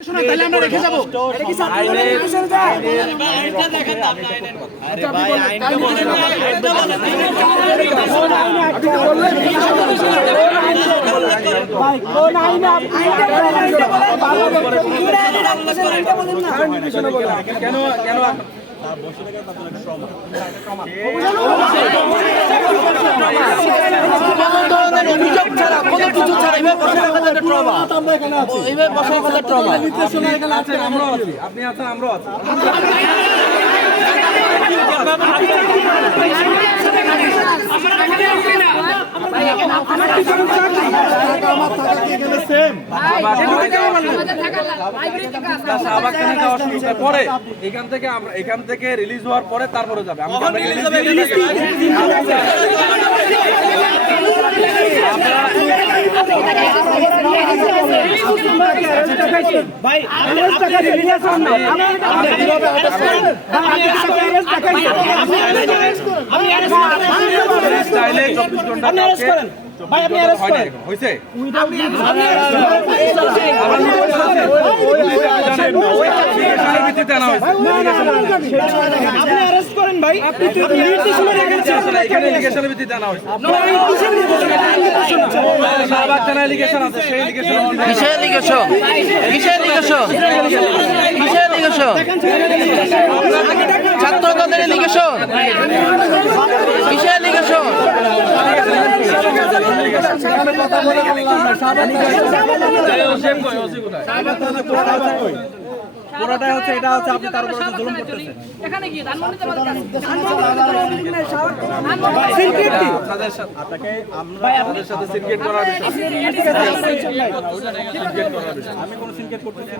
তাহলে আমরা রেখে যাব। এটা কি ছাত্রদের নির্দেশনা যায়? আইনটা দেখেন না, আপনি আরে ভাই আইনটা বলেন না, আইনটা বলেন ভাই কোন আইনে আপনি আইনটা বলেন ভালো করে আইনটা বলেন না নির্দেশনা বলেন কেন কেন বসে থেকে তাদের অভিযোগ ছাড়া কোনো কিছু ছাড়া এইভাবে বসে রাখা যাবে ট্রমা এইভাবে বসে রাখা যাবে ট্রমা নির্দেশনা এখানে আছে আমরাও আছি আপনি আছেন আমরাও আছি এখান থেকে রিলিজ হওয়ার পরে তারপরে যাবে ভাই আপনি অ্যারেস্ট করেন হইছে আপনি অ্যারেস্ট করেন ভাই আপনি নির্দেশনা রেখেছেন এখানে লিগেশনের ভিত্তিতে আনা হইছে শাহবাগ থানায় লিগেশন আছে সেই লিগেশন কিসের লিগেশন কিসের লিগেশন কিসের লিগেশন ছাত্রদের লিগেশন কিসের লিগেশন কথা বলে বললাম না পুরোটাই হচ্ছে এটা হচ্ছে আপনি তার উপর জুলুম করতেছেন এখানে কি ধানমন্ডিতে আপনাদের সাথে আপনাকে আমরা আপনাদের সাথে সিনকেট করার বিষয় আমি কোনো সিনকেট করতেছি